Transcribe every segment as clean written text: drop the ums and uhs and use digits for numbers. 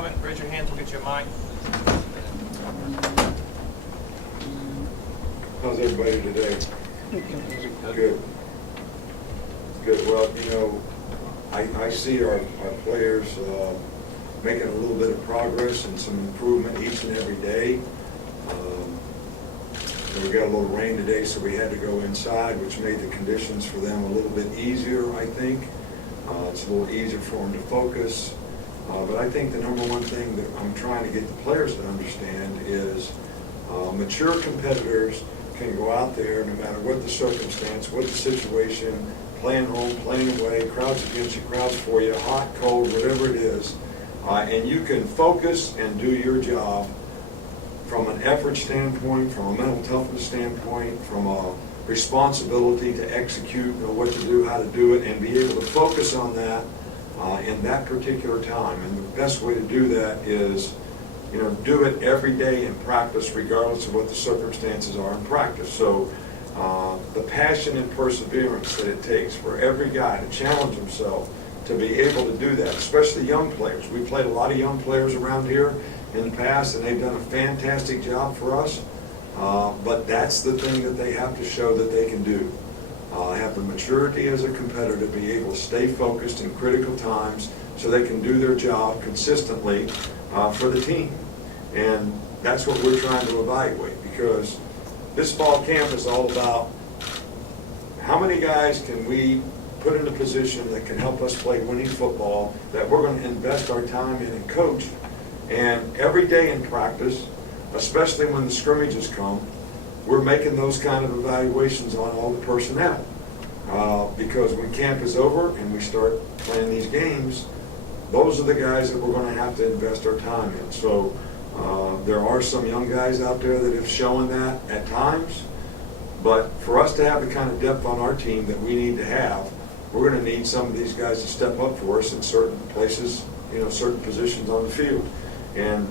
comment, raise your hands, we'll get you a mic. How's everybody today? Good. Good. Well, you know, I see our players making a little bit of progress and some improvement each and every day. We got a little rain today, so we had to go inside, which made the conditions for them a little bit easier, I think. It's a little easier for them to focus. But I think the number one thing that I'm trying to get the players to understand is mature competitors can go out there no matter what the circumstance, what the situation, playing home, playing away, crowds against you, crowds for you, hot, cold, whatever it is, and you can focus and do your job from an effort standpoint, from a mental toughness standpoint, from a responsibility to execute, know what to do, how to do it, and be able to focus on that in that particular time. And the best way to do that is, you know, do it every day in practice, regardless of what the circumstances are in practice. So the passion and perseverance that it takes for every guy to challenge himself to be able to do that, especially young players. We played a lot of young players around here in the past, and they've done a fantastic job for us. But that's the thing that they have to show that they can do. Have the maturity as a competitor to be able to stay focused in critical times so they can do their job consistently for the team. And that's what we're trying to evaluate, because this fall camp is all about how many guys can we put in a position that can help us play winning football, that we're going to invest our time in and coach. And every day in practice, especially when the scrimmages come, we're making those kind of evaluations on all the personnel. Because when camp is over and we start playing these games, those are the guys that we're going to have to invest our time in. So there are some young guys out there that have shown that at times, but for us to have the kind of depth on our team that we need to have, we're going to need some of these guys to step up for us in certain places, you know, certain positions on the field. And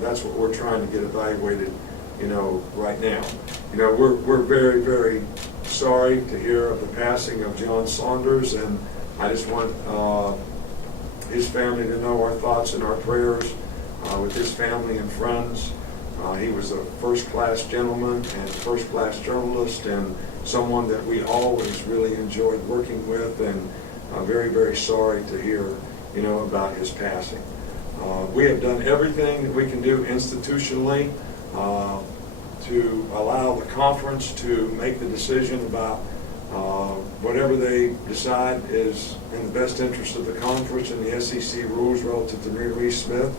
that's what we're trying to get evaluated, you know, right now. You know, we're very, very sorry to hear of the passing of John Saunders, and I just want his family to know our thoughts and our prayers with his family and friends. He was a first-class gentleman and first-class journalist, and someone that we always really enjoyed working with, and very, very sorry to hear, you know, about his passing. We have done everything that we can do institutionally to allow the conference to make the decision about whatever they decide is in the best interest of the conference and the SEC rules relative to Reese Smith.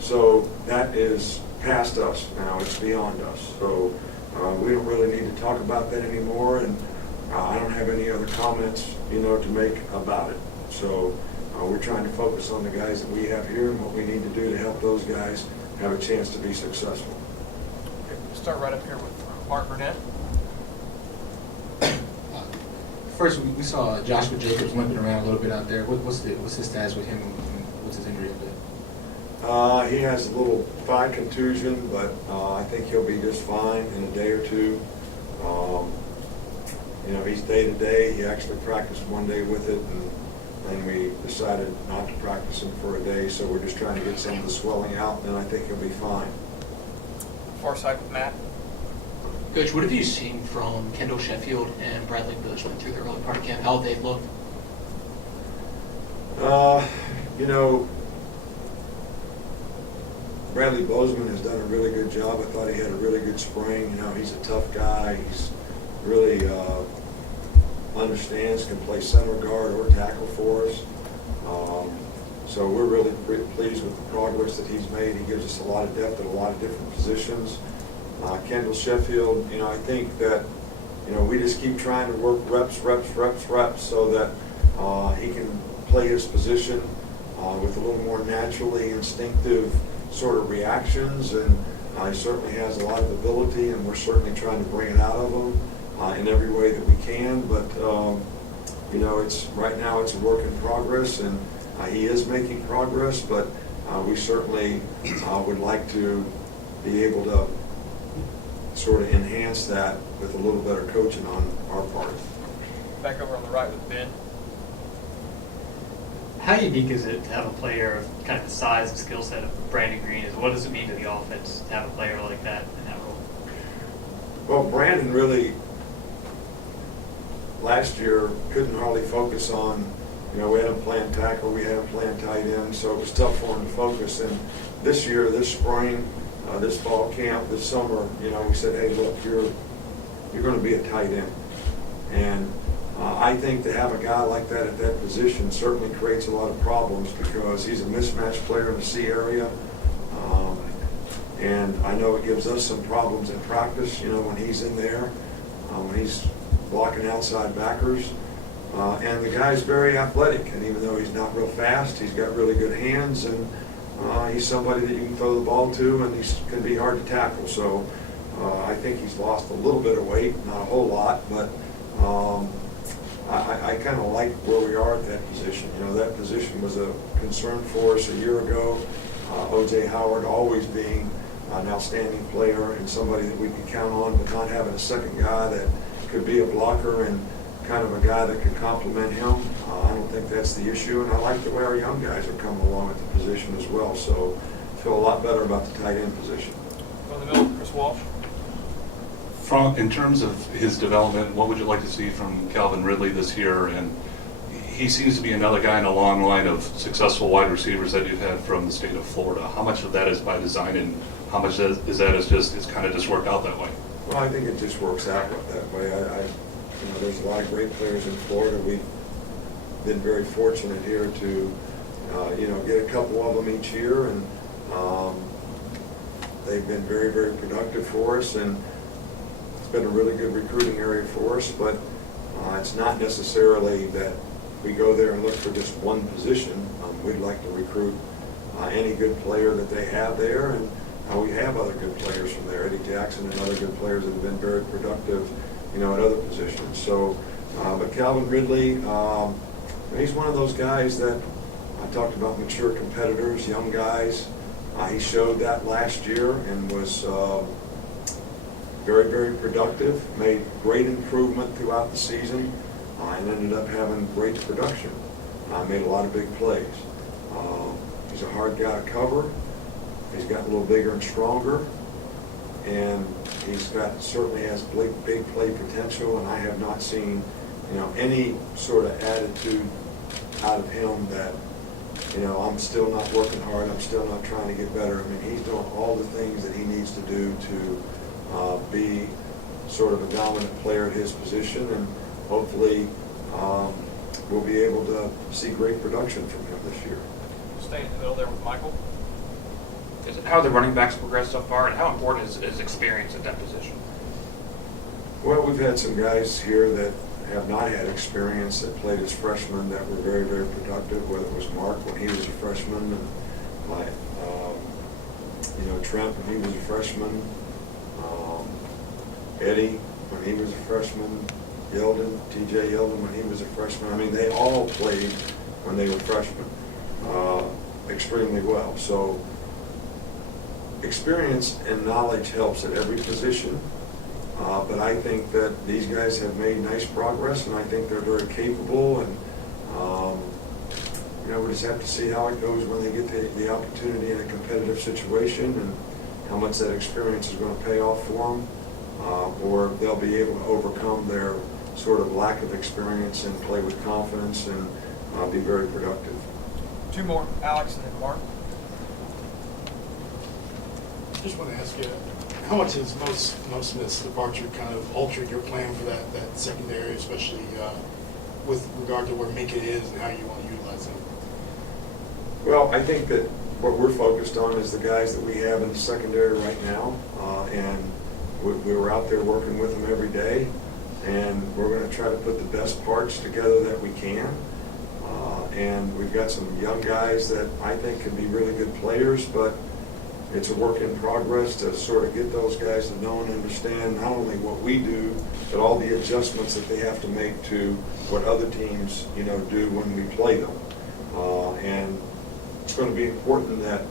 So that is past us now, it's beyond us. So we don't really need to talk about that anymore, and I don't have any other comments, you know, to make about it. So we're trying to focus on the guys that we have here and what we need to do to help those guys have a chance to be successful. Okay, we'll start right up here with Mark Burnett. First, we saw Joshua Jacobs limping around a little bit out there. What's his status with him? What's his injury update? He has a little thigh contusion, but I think he'll be just fine in a day or two. You know, he's day to day. He actually practiced one day with it, and then we decided not to practice him for a day, so we're just trying to get some of the swelling out, and I think he'll be fine. Far side with Matt. Coach, what have you seen from Kendall Sheffield and Bradley Bozeman through the early part of camp? How have they looked? You know, Bradley Bozeman has done a really good job. I thought he had a really good spring. You know, he's a tough guy. He's really understands, can play center guard or tackle for us. So we're really pleased with the progress that he's made. He gives us a lot of depth at a lot of different positions. Kendall Sheffield, you know, I think that, you know, we just keep trying to work reps so that he can play his position with a little more naturally instinctive sort of reactions, and he certainly has a lot of ability, and we're certainly trying to bring it out of him in every way that we can. But you know, right now it's a work in progress, and he is making progress, but we certainly would like to be able to sort of enhance that with a little better coaching on our part. Back over on the right with Ben. How unique is it to have a player of kind of the size and skill set of Brandon Green? What does it mean to the offense to have a player like that in that role? Well, Brandon really, last year, couldn't hardly focus on, we had him playing tackle, we had him playing tight end, so it was tough for him to focus. And this year, this spring, this fall camp, this summer, we said, hey, look, you're going to be a tight end. And I think to have a guy like that at that position certainly creates a lot of problems because he's a mismatched player in the C area. And I know it gives us some problems in practice, when he's in there, when he's blocking outside backers. And the guy's very athletic, and even though he's not real fast, he's got really good hands, and he's somebody that you can throw the ball to, and he can be hard to tackle. So I think he's lost a little bit of weight, not a whole lot, but I kind of like where we are at that position. That position was a concern for us a year ago. O.J. Howard always being an outstanding player and somebody that we can count on, but not having a second guy that could be a blocker and kind of a guy that could complement him. I don't think that's the issue, and I like the way our young guys are coming along at the position as well. So I feel a lot better about the tight end position. Go in the middle, Chris Walsh. In terms of his development, what would you like to see from Calvin Ridley this year? And he seems to be another guy in a long line of successful wide receivers that you've had from the state of Florida. How much of that is by design, and how much is that it's kind of just worked out that way? Well, I think it just works out that way. There's a lot of great players in Florida. We've been very fortunate here to, get a couple of them each year, and they've been very, very productive for us, and it's been a really good recruiting area for us. But it's not necessarily that we go there and look for just one position. We'd like to recruit any good player that they have there, and we have other good players from there. Eddie Jackson and other good players that have been very productive, at other positions. So, but Calvin Ridley, he's one of those guys that I talked about, mature competitors, young guys. He showed that last year and was very, very productive, made great improvement throughout the season, and ended up having great production. Made a lot of big plays. He's a hard guy to cover. He's gotten a little bigger and stronger, and certainly has big play potential, and I have not seen, any sort of attitude out of him that, I'm still not working hard, I'm still not trying to get better. I mean, he's doing all the things that he needs to do to be sort of a dominant player at his position, and hopefully we'll be able to see great production from him this year. Stay in the middle there with Michael. How have the running backs progressed so far, and how important is experience at that position? Well, we've had some guys here that have not had experience that played as freshmen that were very, very productive, whether it was Mark when he was a freshman, and Trent when he was a freshman, Eddie when he was a freshman, Yeldon, T.J. Yeldon when he was a freshman. I mean, they all played when they were freshmen extremely well. So experience and knowledge helps at every position, but I think that these guys have made nice progress, and I think they're very capable, and we just have to see how it goes when they get the opportunity in a competitive situation, and how much that experience is going to pay off for them, or they'll be able to overcome their sort of lack of experience and play with confidence and be very productive. Two more, Alex and then Mark. Just want to ask you, how much has Mo Smith's departure kind of altered your plan for that secondary, especially with regard to where Minka is and how you want to utilize him? Well, I think that what we're focused on is the guys that we have in the secondary right now, and we were out there working with them every day, and we're going to try to put the best parts together that we can. And we've got some young guys that I think can be really good players, but it's a work in progress to sort of get those guys to know and understand not only what we do, but all the adjustments that they have to make to what other teams, do when we play them. And it's going to be important that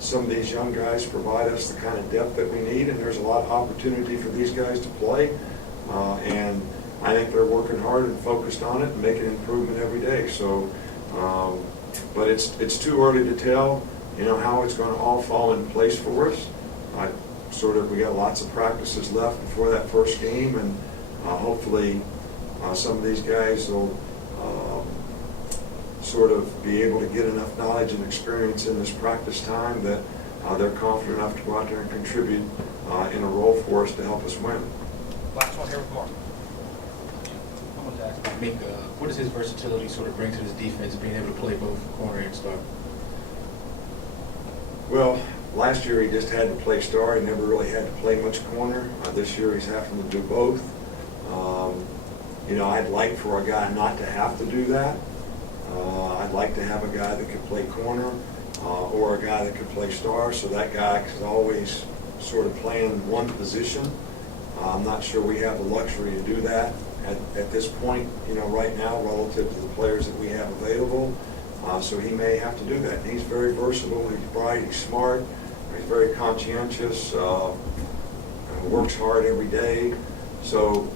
some of these young guys provide us the kind of depth that we need, and there's a lot of opportunity for these guys to play. And I think they're working hard and focused on it and making improvement every day. So But it's too early to tell, how it's going to all fall in place for us. We got lots of practices left before that first game, and hopefully some of these guys will sort of be able to get enough knowledge and experience in this practice time that they're confident enough to go out there and contribute in a role for us to help us win. Last one here with Mark. I wanted to ask about Minka. What does his versatility sort of bring to this defense, being able to play both corner and star? Well, last year he just had to play star. He never really had to play much corner. This year he's having to do both. I'd like for a guy not to have to do that. I'd like to have a guy that could play corner or a guy that could play star, so that guy is always sort of playing one position. I'm not sure we have the luxury to do that at this point, right now, relative to the players that we have available. So he may have to do that. And he's very versatile, he's bright, he's smart, he's very conscientious, works hard every day. So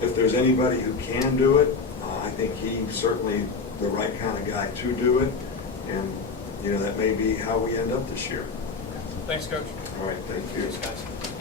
if there's anybody who can do it, I think he's certainly the right kind of guy to do it. And, that may be how we end up this year. Thanks, Coach. All right, thank you. Thanks, guys.